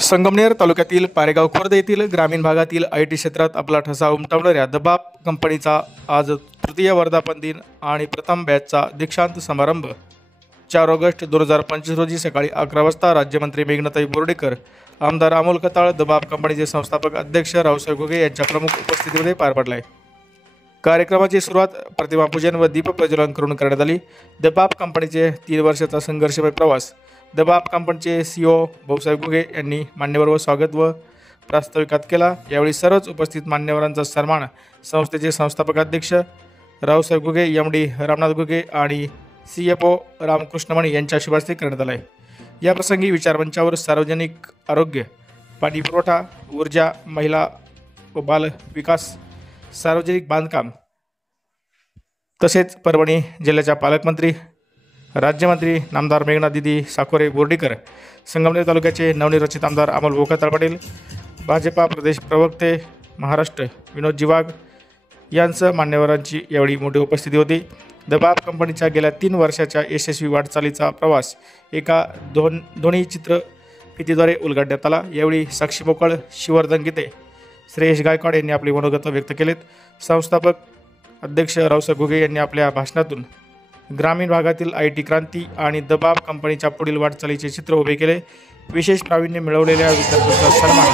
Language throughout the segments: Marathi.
संगमनेर तालुक्यातील पारेगाव खुर्द येथील ग्रामीण भागातील IT क्षेत्रात आपला ठसा उमटवणाऱ्या दबाप कंपनीचा आज तृतीय वर्धापन दिन आणि प्रथम बॅचचा दीक्षांत समारंभ 4 ऑगस्ट 2025 रोजी सकाळी 11 वाजता राज्यमंत्री मेघनाताई बोर्डीकर, आमदार अमोल खताळ, दबाप कंपनीचे संस्थापक अध्यक्ष रावसाहेब घुगे यांच्या प्रमुख उपस्थितीमध्ये पार पडला. कार्यक्रमाची सुरुवात प्रतिमापूजन व दीप प्रज्वलन करून करण्यात आली. दबाप कंपनीचे 3 वर्षाचा संघर्षमय प्रवास. दबाप कंपनीचे CEO भाऊसाहेब घुगे यांनी मान्यवर स्वागत व प्रास्ताविकात केला. यावेळी सर्वच उपस्थित मान्यवरांचा सन्मान संस्थेचे संस्थापक अध्यक्ष रावसाहेब घुगे, MD रामनाथ घुगे आणि CFO रामकृष्णमणी यांच्या शुभ हस्ते करण्यात आला. या प्रसंगी विचारमंचावर सार्वजनिक आरोग्य, पाणी पुरवठा, ऊर्जा, महिला व बाल विकास, सार्वजनिक बांधकाम तसेच परभणी जिल्ह्याच्या पालकमंत्री राज्यमंत्री नामदार मेघना दिदी साकोरे बोर्डीकर, संगमनेर तालुक्याचे नवनिर्वाचित आमदार अमोल खताळ पाटील, भाजपा प्रदेश प्रवक्ते महाराष्ट्र विनोद वाघ यांसह मान्यवरांची यावेळी मोठी उपस्थिती होती. दबाप कंपनीच्या गेल्या 3 वर्षाच्या यशस्वी वाटचालीचा प्रवास एका ध्वनी चित्रफितीद्वारे उलगडण्यात आला. यावेळी साक्षी मोकळ, शिवर्धन गीते, श्रेयश गायकवाड यांनी आपली मनोगत व्यक्त केलेत. संस्थापक अध्यक्ष रावसाहेब घुगे यांनी आपल्या भाषणातून ग्रामीण भागातील IT क्रांती आणि दबाप कंपनीच्या पुढील वाटचालीचे चित्र उभे केले. विशेष प्रावीण्य मिळवलेल्या विद्यार्थ्यांचा सन्मान,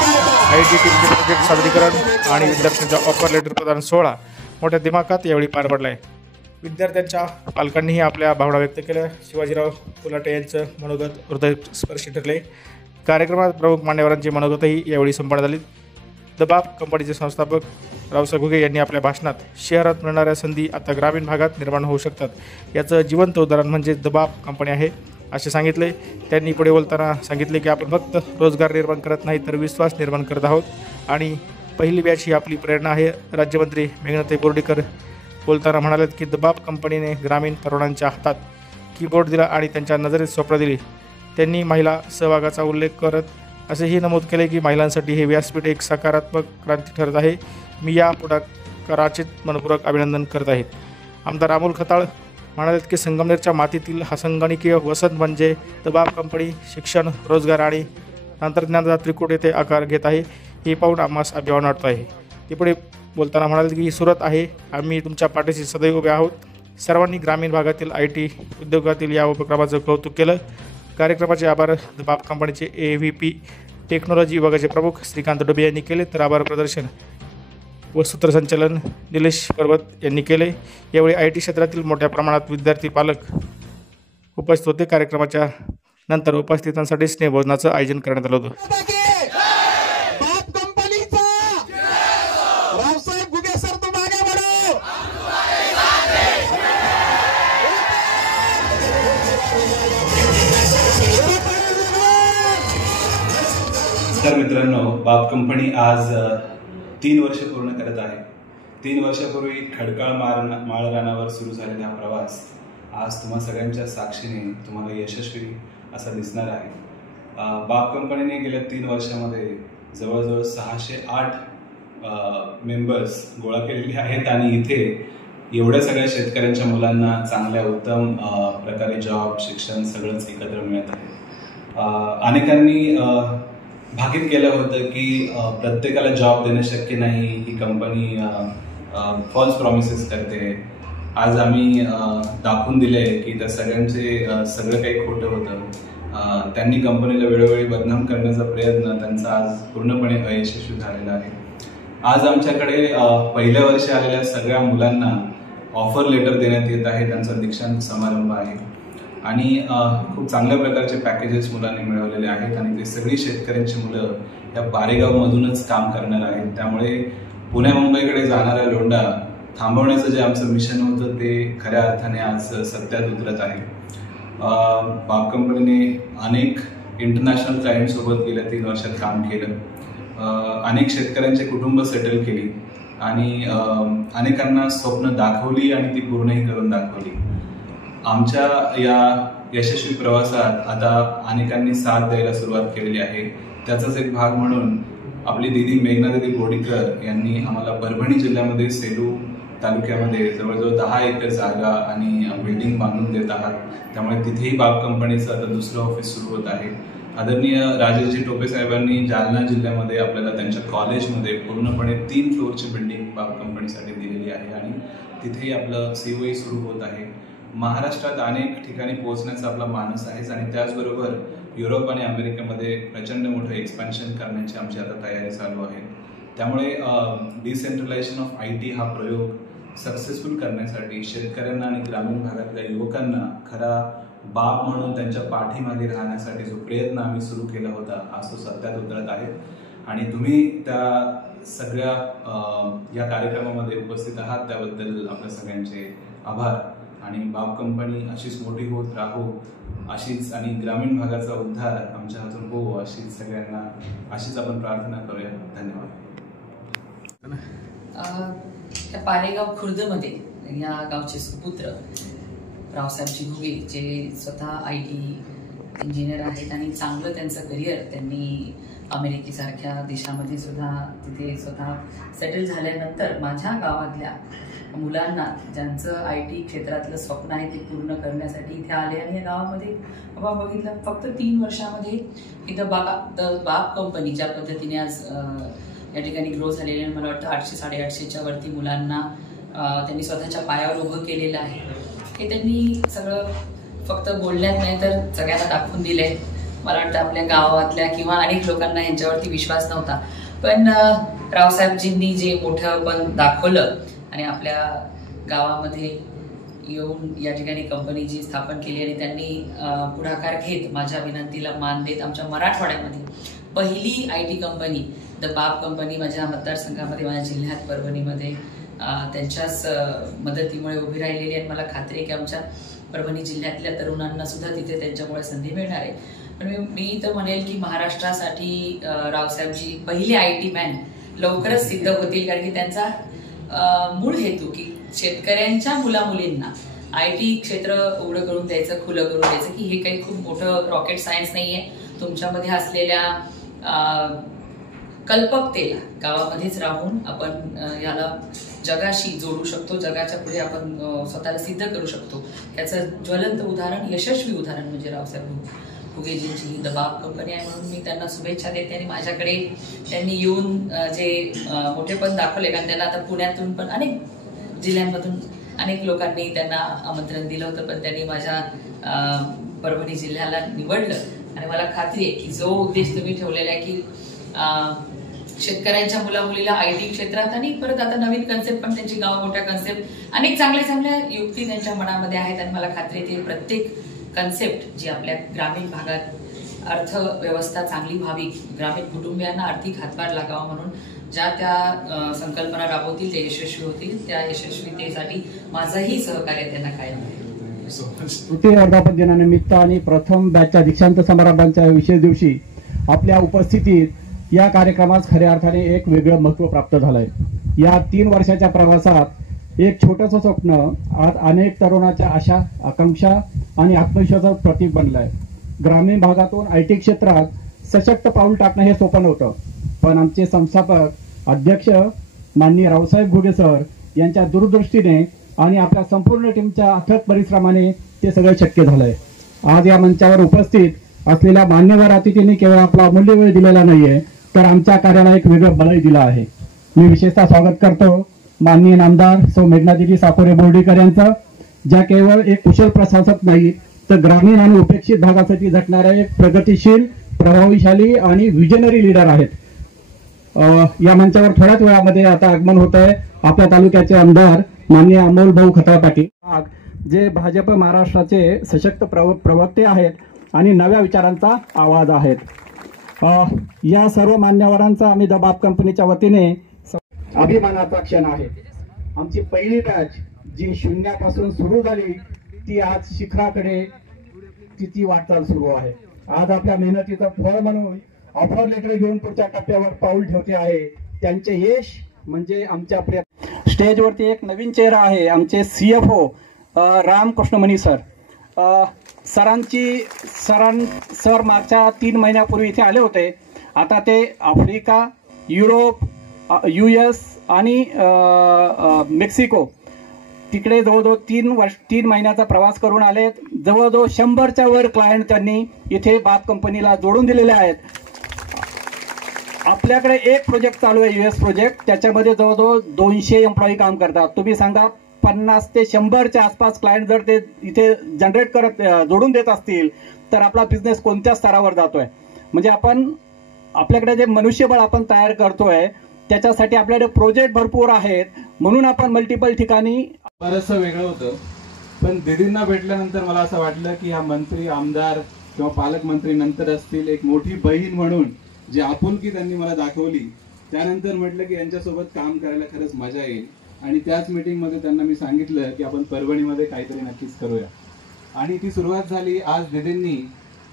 IT टीमचे प्रोजेक्ट सादरीकरण आणि विद्यार्थ्यांचा ऑफर लेटर प्रदान सोहळा मोठ्या दिमाखात यावेळी पार पडला आहे. विद्यार्थ्यांच्या पालकांनीही आपल्या भावना व्यक्त केल्या. शिवाजीराव फुलाटे यांचं मनोगत हृदयस्पर्शी ठरले. कार्यक्रमात प्रमुख मान्यवरांची मनोगतही यावेळी संपन्न झाली. दबाप कंपनीचे संस्थापक रावसाहेब घुगे यांनी आपल्या भाषणात शहरात मिळणाऱ्या संधी आता ग्रामीण भागात निर्माण होऊ शकतात, याचं जिवंत उदाहरण म्हणजे दबाप कंपनी आहे असे सांगितले. त्यांनी पुढे बोलताना सांगितले की आपण फक्त रोजगार निर्माण करत नाही तर विश्वास निर्माण करत आहोत आणि पहिली बॅच ही आपली प्रेरणा आहे. राज्यमंत्री मेघनाताई बोर्डीकर बोलताना म्हणालेत की दबाप कंपनीने ग्रामीण तरुणांच्या हातात कीबोर्ड दिला आणि त्यांच्या नजरेत स्वप्न दिली. त्यांनी महिला सहभागाचा उल्लेख करत असेही नमूद केले की महिलांसाठी हे व्यासपीठ एक सकारात्मक क्रांती ठरत आहे. मी या पुढाकाराचे मनपूर्वक अभिनंदन करत आहे. आमदार अमोल खताळ म्हणालेत की संगमनेरच्या मातीतील हा संगणकीय वसंत म्हणजे दबाप कंपनी शिक्षण, रोजगार आणि तंत्रज्ञानाचा त्रिकूट येथे आकार घेत आहे. हे पाहून आम्हास अभिमान वाटतो आहे. ते पुढे बोलताना म्हणाले की ही सुरुवात आहे, आम्ही तुमच्या पाठीशी सदैव उभे आहोत. सर्वांनी ग्रामीण भागातील IT उद्योगातील या उपक्रमाचं कौतुक केलं. कार्यक्रमाचे आभार दबाप कंपनीचे AVP टेक्नॉलॉजी विभागाचे प्रमुख श्रीकांत डोबे यांनी केले, तर आभार प्रदर्शन व सूत्रसंचालन निलेश पर्वत यांनी केले. यावेळी IT क्षेत्रातील मोठ्या प्रमाणात विद्यार्थी पालक उपस्थित होते. कार्यक्रमाच्या नंतर उपस्थितांसाठी स्नेहभोजनाचं आयोजन करण्यात आलं होतं. तर मित्रांनो, बाप कंपनी आज 3 वर्ष पूर्ण करत आहे. 3 वर्षापूर्वी खडकाळ माळरानावर सुरू झालेला हा प्रवास आज तुम्हा सगळ्यांच्या साक्षीने तुम्हाला यशस्वी असा दिसणार आहे. बाप कंपनीने गेल्या 3 वर्षामध्ये जवळजवळ 608 मेंबर्स गोळा केलेले आहेत आणि इथे एवढ्या सगळ्या शेतकऱ्यांच्या मुलांना चांगल्या उत्तम प्रकारे जॉब, शिक्षण सगळंच एकत्र मिळत आहे. अनेकांनी भाकीत केलं होतं की प्रत्येकाला जॉब देणं शक्य नाही, ही कंपनी फॉल्स प्रॉमिसेस करते. आज आम्ही दाखवून दिले की त्या सगळ्यांचे सगळं काही खोटं होतं. त्यांनी कंपनीला वेळोवेळी बदनाम करण्याचा प्रयत्न त्यांचा आज पूर्णपणे अयशस्वी झालेला आहे. आज आमच्याकडे पहिल्या वर्षी आलेल्या सगळ्या मुलांना ऑफर लेटर देण्यात येत आहे. त्यांचा दीक्षांत समारंभ आहे आणि खूप चांगल्या प्रकारचे पॅकेजेस मुलांनी मिळवलेले आहेत आणि ते सगळी शेतकऱ्यांची मुलं या पारेगावमधूनच काम करणार आहेत. त्यामुळे पुण्या मुंबईकडे जाणारा लोंढा थांबवण्याचं जे आमचं मिशन होतं ते खऱ्या अर्थाने आज सत्यात उतरत आहे. बाप कंपनीने अनेक इंटरनॅशनल क्लायंटसोबत गेल्या 3 वर्षात काम केलं. अनेक शेतकऱ्यांचे कुटुंब सेटल केली आणि अनेकांना स्वप्न दाखवली आणि ती पूर्णही करून दाखवली. आमच्या या यशस्वी प्रवासात आता अनेकांनी साथ द्यायला सुरुवात केलेली आहे. त्याचाच एक भाग म्हणून आपली दीदी मेघना दिदी बोर्डीकर यांनी आम्हाला परभणी जिल्ह्यामध्ये सेलू तालुक्यामध्ये जवळजवळ 10 एकर जागा आणि बिल्डिंग बांधून देत आहात. त्यामुळे तिथेही बाप कंपनीचं आता दुसरं ऑफिस सुरू होत आहे. आदरणीय राजेशजी टोपे साहेबांनी जालना जिल्ह्यामध्ये आपल्याला त्यांच्या कॉलेजमध्ये पूर्णपणे 3 फ्लोअरची बिल्डिंग बाप कंपनीसाठी दिलेली आहे आणि तिथेही आपलं COE सुरू होत आहे. महाराष्ट्रात अनेक ठिकाणी पोहोचण्याचा आपला मानस आहेच आणि त्याचबरोबर युरोप आणि अमेरिकेमध्ये प्रचंड मोठं एक्सपान्शन करण्याची आमची आता तयारी चालू आहे. त्यामुळे डिसेंट्रलायझेशन ऑफ IT हा प्रयोग सक्सेसफुल करण्यासाठी शेतकऱ्यांना आणि ग्रामीण भागातल्या युवकांना खरा बाप म्हणून त्यांच्या पाठीमागे राहण्यासाठी जो प्रयत्न आम्ही सुरू केला होता आज तो सत्यात उतरत आहे आणि तुम्ही त्या सगळ्या या कार्यक्रमामध्ये उपस्थित आहात त्याबद्दल आपल्या सगळ्यांचे आभार. आणि बाप कंपनी अशीच मोठी होत राहो अशीच आणि ग्रामीण भागाचा उद्धार आमच्या हातून हो अशीच सगळ्यांना अशीच आपण प्रार्थना करूया. धन्यवाद. पारेगाव खुर्दमध्ये या गावचे सुपुत्र रावसाहेबजी घुगे जे स्वतः IT इंजिनियर आहेत आणि चांगलं त्यांचं करिअर त्यांनी अमेरिकेसारख्या देशामध्ये सुद्धा तिथे स्वतः सेटल झाल्यानंतर माझ्या गावातल्या मुलांना ज्यांचं IT क्षेत्रातलं स्वप्न आहे ते पूर्ण करण्यासाठी इथे आले आणि या गावामध्ये बाबा बघितलं फक्त 3 वर्षामध्ये इथं बाप कंपनी ज्या पद्धतीने आज या ठिकाणी ग्रो झालेले मला वाटतं 800-850च्या वरती मुलांना त्यांनी स्वतःच्या पायावर उभं केलेलं आहे. हे त्यांनी सगळं फक्त बोलण्यात नाही तर सगळ्यांना दाखवून दिले. मला वाटतं आपल्या गावातल्या किंवा अनेक लोकांना यांच्यावरती विश्वास नव्हता पण रावसाहेबजींनी जे मोठं पण दाखवलं आणि आपल्या गावामध्ये येऊन या ठिकाणी कंपनी जी स्थापन केली आणि त्यांनी पुढाकार घेत माझ्या विनंतीला मान देत आमच्या मराठवाड्यामध्ये पहिली IT कंपनी द बाप कंपनी माझ्या मतदारसंघामध्ये माझ्या जिल्ह्यात परभणीमध्ये त्यांच्याच मदतीमुळे उभी राहिलेली आहे. मला खात्री आहे की आमच्या परभणी जिल्ह्यातल्या तरुणांना सुद्धा तिथे त्यांच्यामुळे संधी मिळणार आहे. पण मी तर म्हणेल की महाराष्ट्रासाठी रावसाहेबजी पहिले IT मॅन लवकरच सिद्ध होतील कारण की त्यांचा मूळ हेतू की शेतकऱ्यांच्या मुलामुलींना IT क्षेत्र उघडं करून द्यायचं खुलं करून द्यायचं की हे काही खूप मोठं रॉकेट सायन्स नाहीये. तुमच्यामध्ये असलेल्या कल्पकतेला गावामध्येच राहून आपण याला जगाशी जोडू शकतो. जगाच्या पुढे आपण स्वतःला सिद्ध करू शकतो. याचं ज्वलंत उदाहरण यशस्वी उदाहरण म्हणजे रावसाहेब घुगेजींची ही द बाप कंपनी आहे. म्हणून मी त्यांना शुभेच्छा देते आणि माझ्याकडे त्यांनी येऊन जे मोठेपण दाखवले कारण त्यांना आता पुण्यातून पण अनेक जिल्ह्यांमधून अनेक लोकांनी त्यांना आमंत्रण दिलं होतं पण त्यांनी माझ्या परभणी जिल्ह्याला निवडलं आणि मला खात्री आहे की जो उद्देश तुम्ही ठेवलेला आहे की शेतकऱ्यांच्या मुलामुलीला IT क्षेत्रात आणि परत आता नवीन कन्सेप्ट पण त्यांची गाव मोठ्या कन्सेप्ट अनेक चांगल्या युक्ती त्यांच्या मनामध्ये आहेत आणि मला खात्री आहे ते प्रत्येक कन्सेप्ट जी आपल्या ग्रामीण भागात अर्थव्यवस्था चांगली व्हावी ग्रामीण कुटुंबियांना आर्थिक हातभार लागावा म्हणून ज्या त्या संकल्पना राबवतील ते यशस्वी होतील. त्या यशस्वीतेसाठी माझंही सहकार्य त्यांना कायम आहे. तृतीय वर्धापन दिनानिमित्त आणि प्रथम बॅचच्या दीक्षांत समारंभाच्या विशेष दिवशी आपल्या उपस्थितीत या कार्यक्रमास खऱ्या अर्थाने एक वेगळं महत्त्व प्राप्त झालंय. या 3 वर्षाच्या प्रवासात एक छोटंसं स्वप्न आज अनेक तरुणाच्या आशा आकांक्षा आणि आत्मविश्वासाचं प्रतीक बनलंय. ग्रामीण भागातून IT क्षेत्रात सशक्त पाऊल टाकणं हे सोपं नव्हतं पण आमचे संस्थापक अध्यक्ष माननीय रावसाहेब घुगे सर यांच्या दूरदृष्टीने आणि आपल्या संपूर्ण टीमच्या अथक परिश्रमाने ते सगळं शक्य झालंय. आज या मंचावर उपस्थित असलेल्या मान्यवर अतिथींनी केवळ आपला अमूल्य वेळ दिलेला नाहीये तर आमच्या कार्याला एक वेगळं बळही दिलं आहे. मी विशेषतः स्वागत करतो माननीय नामदार सौ मेघनादिदी साकोरे बोर्डीकर यांचं ज्या केवळ एक कुशल प्रशासक नाही तर ग्रामीण आणि उपेक्षित भागासाठी झटणाऱ्या एक प्रगतिशील प्रभावशाली आणि विजनरी लीडर आहेत. या मंचावर थोड्याच वेळामध्ये आता आगमन होत आहे आपल्या तालुक्याचे आमदार माननीय अमोल भाऊ खताळ पाटील जे भाजप महाराष्ट्राचे सशक्त प्रवक्ते आहेत आणि नव्या विचारांचा आवाज आहेत. या सर्व मान्यवरांचा आम्ही द बाप कंपनीच्या वतीने अभिमानाचा क्षण आहे. आमची पहिली बॅच जी शून्यापासून सुरू झाली ती आज शिखराकडे तिची वाटचाल सुरू आहे. आज आपल्या मेहनतीचं फळ म्हणून ऑफर लेटर घेऊन पुढच्या टप्प्यावर पाऊल ठेवते आहे. त्यांचे यश म्हणजे आमच्या स्टेजवरती एक नवीन चेहरा आहे आमचे CFO रामकृष्णमणी सर. सर मागच्या 3 महिन्यापूर्वी इथे आले होते. आता ते आफ्रिका युरोप US आणि मेक्सिको तिकडे जवळजवळ 3 महिन्याचा प्रवास करून आलेत. जवळजवळ 100च्या वर क्लायंट त्यांनी इथे बाप कंपनीला जोडून दिलेले आहेत. आपल्याकडे एक प्रोजेक्ट चालू आहे, US प्रोजेक्ट, त्याच्यामध्ये जवळजवळ 200 एम्प्लॉई काम करतात. तुम्ही सांगा 50 ते 100च्या आसपास क्लायंट जर ते इथे जनरेट करत जोडून देत असतील तर आपला बिझनेस कोणत्या स्तरावर जातोय. म्हणजे आपल्याकडे जे मनुष्यबळ आपण तयार करतोय त्याच्यासाठी आपल्याकडे प्रोजेक्ट भरपूर आहेत, म्हणून आपण मल्टिपल ठिकाणी. बरंचसं वेगळं होतं, पण दीदींना भेटल्यानंतर मला असं वाटलं की हा मंत्री, आमदार किंवा पालकमंत्री नंतर असतील, एक मोठी बहीण म्हणून जी आपुलकी त्यांनी मला दाखवली, त्यानंतर म्हटलं की यांच्यासोबत काम करायला खरंच मजा येईल. आणि त्याच मीटिंगमध्ये त्यांना मी सांगितलं की आपण परभणीमध्ये काहीतरी नक्कीच करूया. आणि ती सुरुवात झाली. आज दीदींनी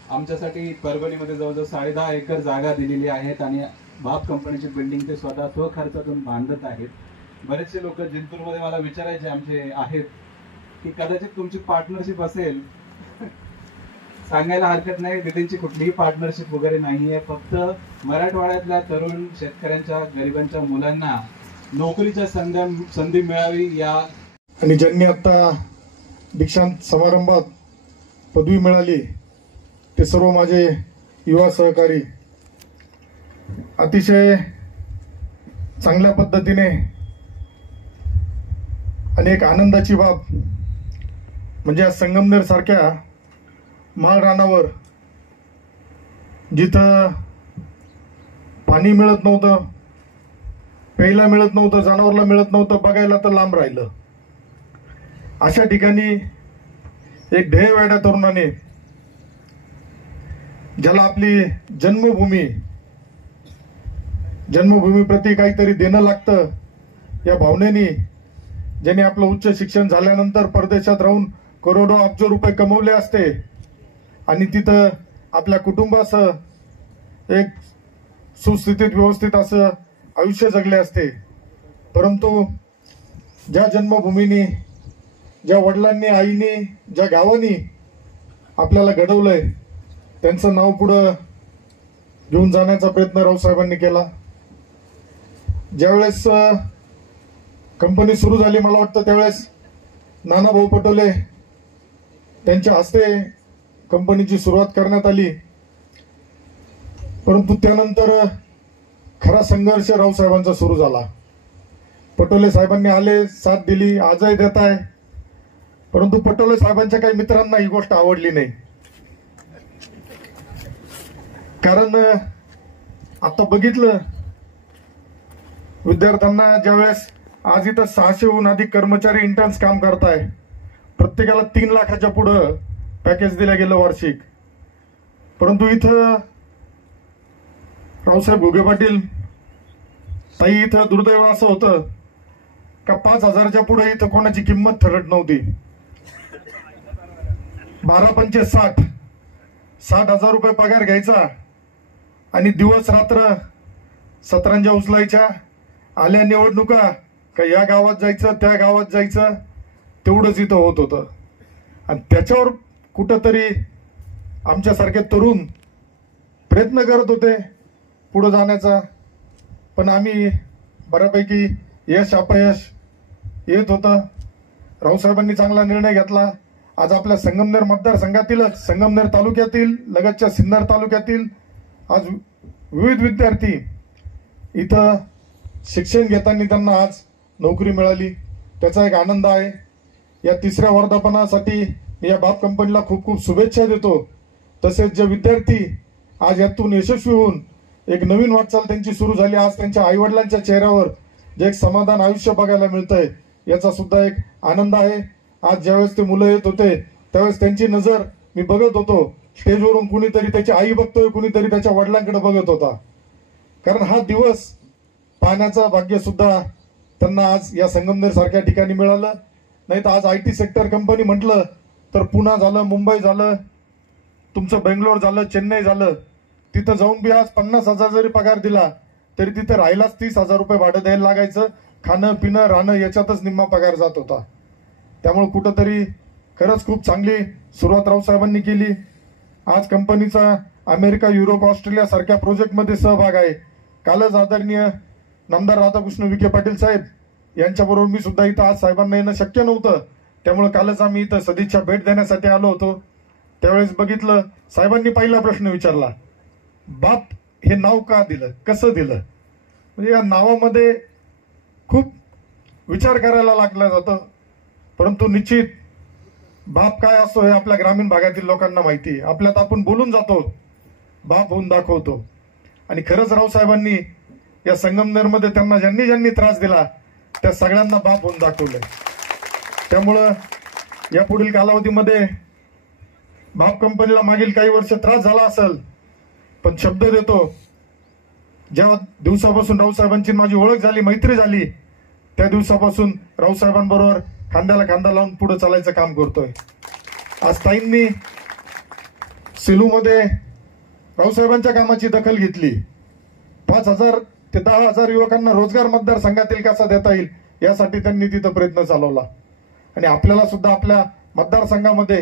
आमच्यासाठी परभणीमध्ये जवळजवळ 10.5 एकर जागा दिलेली आहेत आणि बाप कंपनीची बिल्डिंग ते स्वतः स्वखर्चातून बांधत आहेत. बरेचसे लोक जिंतूरमध्ये मला विचारायचे आमचे आहेत की कदाचित तुमची पार्टनरशिप असेल. सांगायला हरकत नाही, दीदींची कुठलीही पार्टनरशिप वगैरे नाहीये. फक्त मराठवाड्यातल्या तरुण शेतकऱ्यांच्या, गरिबांच्या मुलांना नोकरीच्या संधी मिळावी या. आणि ज्यांनी आता दीक्षांत समारंभात पदवी मिळाली ते सर्व माझे युवा सहकारी अतिशय चांगल्या पद्धतीने. आणि एक आनंदाची बाब म्हणजे आज संगमनेर सारख्या माळ रानावर जिथं पाणी मिळत नव्हतं, प्यायला मिळत नव्हतं, जनावरला मिळत नव्हतं, बघायला तर लांब राहिलं, अशा ठिकाणी एक ध्येयवेड्या तरुणाने, ज्याला आपली जन्मभूमी प्रति काहीतरी देणं लागतं या भावनेने, ज्याने आपलं उच्च शिक्षण झाल्यानंतर परदेशात राहून करोडो अब्ज रुपये कमवले असते आणि तिथं आपल्या कुटुंबासह एक सुस्थितीत व्यवस्थित असं आयुष्य जगले असते. परंतु ज्या जन्मभूमीने, ज्या वडिलांनी, आईने, ज्या गावांनी आपल्याला घडवलंय त्यांचं नाव पुढं घेऊन जाण्याचा प्रयत्न रावसाहेबांनी केला. ज्यावेळेस कंपनी सुरू झाली, मला वाटतं त्यावेळेस नानाभाऊ पटोले त्यांच्या हस्ते कंपनीची सुरुवात करण्यात आली. परंतु त्यानंतर खरा संघर्ष रावसाहेबांचा सुरू झाला. पटोले साहेबांनी आले, साथ दिली, आजही देत आहे. परंतु पटोले साहेबांच्या काही मित्रांना ही गोष्ट आवडली नाही. कारण आता बघितलं, विद्यार्थ्यांना ज्यावेळेस आज इथं 600हून अधिक कर्मचारी इंटर्न्स काम करताय, प्रत्येकाला 3 लाखाच्या पुढं पॅकेज दिलं गेलं वार्षिक. परंतु इथं रावसाहेब घुगे पाटील ताई, इथं दुर्दैव असं होतं का 5,000च्या पुढे इथं कोणाची किंमत ठरत नव्हती. 12×5 = 60,000 रुपये पगार घ्यायचा आणि दिवस रात्र सतरंजा उचलायच्या. आल्या निवडणुका का या गावात जायचं, त्या गावात जायचं, तेवढंच इथं होत होतं. आणि त्याच्यावर कुठंतरी आमच्यासारखे तरुण प्रयत्न करत होते पुढे जाण्याचा, पण आम्ही बऱ्यापैकी यश अपयश येत होतं. रावसाहेबांनी चांगला निर्णय घेतला. आज आपल्या संगमनेर मतदारसंघातीलच, संगमनेर तालुक्यातील, लगतच्या सिन्नर तालुक्यातील आज विविध विद्यार्थी इथं शिक्षण घेताना त्यांना आज नोकरी मिळाली. त्याचा एक आनंद आहे. या 3ऱ्या वर्धापनासाठी या बाप कंपनीला खूप खूप शुभेच्छा देतो. तसेच जे विद्यार्थी आज यातून यशस्वी होऊन एक नवीन वाटचाल त्यांची सुरू झाली, आज त्यांच्या आईवडिलांच्या चेहऱ्यावर जे एक समाधान आयुष्य बघायला मिळतंय, याचा सुद्धा एक आनंद आहे. आज ज्यावेळेस ते मुलं येत होते त्यावेळेस त्यांची नजर मी बघत होतो, स्टेजवरून कुणीतरी त्याची आई बघतोय, कुणीतरी त्याच्या वडिलांकडे बघत होता. कारण हा दिवस पाहण्याचं भाग्य सुद्धा त्यांना आज या संगमनेर सारख्या ठिकाणी मिळालं. नाही तर आज IT सेक्टर कंपनी म्हटलं तर पुणे झालं, मुंबई झालं, तुमचं बेंगलोर झालं, चेन्नई झालं, तिथं जाऊन बी आज 50,000 जरी पगार दिला तरी तिथे राहिलाच 30,000 रुपये भाडं द्यायला लागायचं. खाणं पिणं राहणं याच्यातच निम्मा पगार जात होता. त्यामुळे कुठंतरी खरंच खूप चांगली सुरुवात रावसाहेबांनी केली. आज कंपनीचा अमेरिका, युरोप, ऑस्ट्रेलिया सारख्या प्रोजेक्टमध्ये सहभाग आहे. कालच आदरणीय नामदार राधाकृष्ण विखे पाटील साहेब यांच्याबरोबर मी सुद्धा इथं आज साहेबांना येणं शक्य नव्हतं, त्यामुळे कालच आम्ही इथं सदिच्छा भेट देण्यासाठी आलो होतो. त्यावेळेस बघितलं, साहेबांनी पहिला प्रश्न विचारला, बाप हे नाव का दिलं, कसं दिलं. म्हणजे या नावामध्ये खूप विचार करायला लागला जातं, परंतु निश्चित बाप काय असतो हे आपल्या ग्रामीण भागातील लोकांना माहिती आहे. आपल्यात आपण बोलून जातो, बाप होऊन दाखवतो. आणि खरंच रावसाहेबांनी या संगमनेरमध्ये त्यांना ज्यांनी ज्यांनी त्रास दिला त्या सगळ्यांना बाप होऊन दाखवलंय. त्यामुळं या पुढील कालावधीमध्ये बाप कंपनीला मागील काही वर्ष त्रास झाला असेल, पण शब्द देतो, ज्या दिवसापासून रावसाहेबांची माझी ओळख झाली, मैत्री झाली, त्या दिवसापासून रावसाहेबांबरोबर खांद्याला खांदा लावून पुढे चालायचं काम करतोय. आज ताईंनी सेलूमध्ये रावसाहेबांच्या कामाची दखल घेतली. 5,000 ते 10,000 युवकांना रोजगार मतदारसंघातील कसा देता येईल यासाठी त्यांनी तिथं प्रयत्न चालवला. आणि आपल्याला सुद्धा आपल्या मतदारसंघामध्ये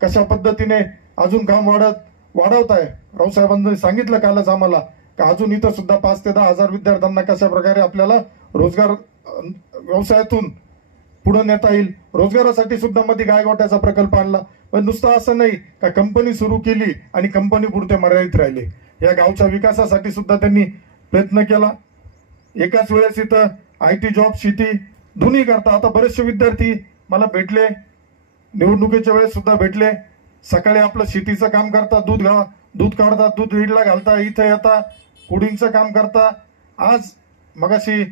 कशा पद्धतीने अजून काम वाढवताय. रावसाहेबांनी सांगितलं कालच आम्हाला की अजून इथं सुद्धा 5,000 ते 10,000 विद्यार्थ्यांना कशा प्रकारे आपल्याला रोजगार व्यवसायातून पुढे नेता येईल. रोजगारासाठी सुद्धा मध्ये गायगोट्याचा प्रकल्प आणला. पण नुसतं असं नाही का कंपनी सुरू केली आणि कंपनी पुरते मर्यादित राहिले, या गावच्या विकासासाठी सुद्धा त्यांनी प्रयत्न केला. एकाच वेळेस इथं IT जॉब, शेती दोन्ही करता. आता बरेचसे विद्यार्थी मला भेटले, निवडणुकीच्या वेळेस सुद्धा भेटले. सकाळी आपलं शेतीचं काम करता, दूध काढतात, दूध रीडला घालता, इथं येता, कोडिंगचं काम करता. आज मगाशी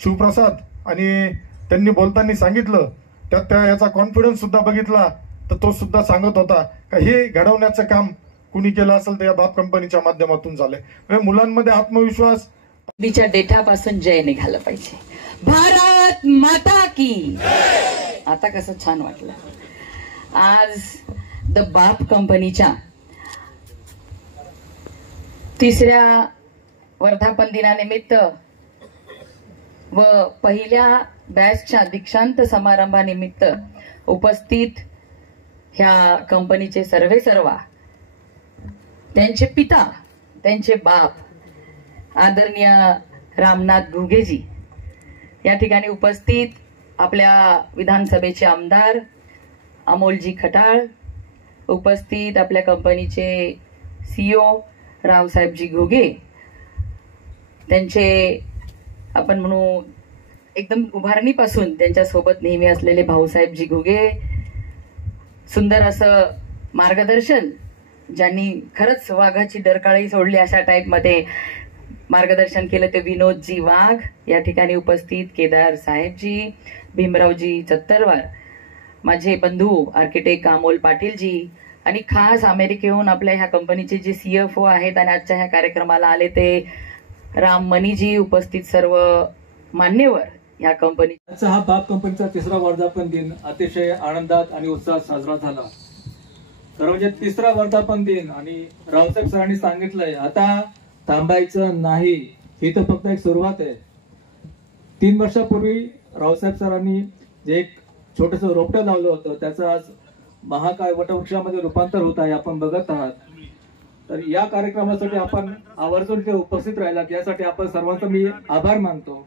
शिवप्रसाद आणि त्यांनी बोलताना सांगितलं, त्यात त्या याचा कॉन्फिडन्स सुद्धा बघितला, तर तो सुद्धा सांगत होता का हे घडवण्याचं काम कुणी केलं असेल तर या बाप कंपनीच्या माध्यमातून झालंय. म्हणजे मुलांमध्ये आत्मविश्वास. च्या डेटापासून जय निघालं पाहिजे. भारत माता की. आता कसं छान वाटलं. आज द बाप कंपनीच्या 3ऱ्या वर्धापन दिनानिमित्त व पहिल्या बॅचच्या दीक्षांत समारंभानिमित्त उपस्थित ह्या कंपनीचे सर्वेसर्वा, त्यांचे पिता, त्यांचे बाप आदरणीय रामनाथ घुगेजी या ठिकाणी उपस्थित, आपल्या विधानसभेचे आमदार अमोलजी खटाळ उपस्थित, आपल्या कंपनीचे CEO रावसाहेबजी घुगे, त्यांचे आपण म्हणू एकदम उभारणीपासून त्यांच्या सोबत नेहमी असलेले भाऊसाहेबजी घुगे, सुंदर असं मार्गदर्शन, ज्यांनी खरंच वाघाची डरकाळी सोडली अशा टाईपमध्ये मार्गदर्शन केलं ते विनोदजी वाघ या ठिकाणी उपस्थित, केदार साहेबजी, भीमरावजी चत्तरवार, माझे बंधू आर्किटेक्ट अमोल पाटीलजी, आणि खास अमेरिकेहून आपल्या ह्या कंपनीचे जे CFO आहेत आणि आजच्या ह्या कार्यक्रमाला आले ते राम मनीजी, उपस्थित सर्व मान्यवर या कंपनी. आजचा हा बाप कंपनीचा 3रा वर्धापन दिन अतिशय आनंदात आणि उत्साहात साजरा झाला. तर म्हणजे 3रा वर्धापन दिन आणि रावसाहेब सरांनी सांगितलंय आता थांबायचं नाही, ही तर फक्त एक सुरुवात आहे. 3 वर्षापूर्वी रावसाहेब सरांनी जे एक छोटस रोपटं लावलं होतं त्याचं आज महाकाय वटवृक्षामध्ये रूपांतर होत आहे, आपण बघत आहात. तर या कार्यक्रमासाठी आपण आवर्जून ते उपस्थित राहिलात यासाठी आपण सर्वांचा मी आभार मानतो.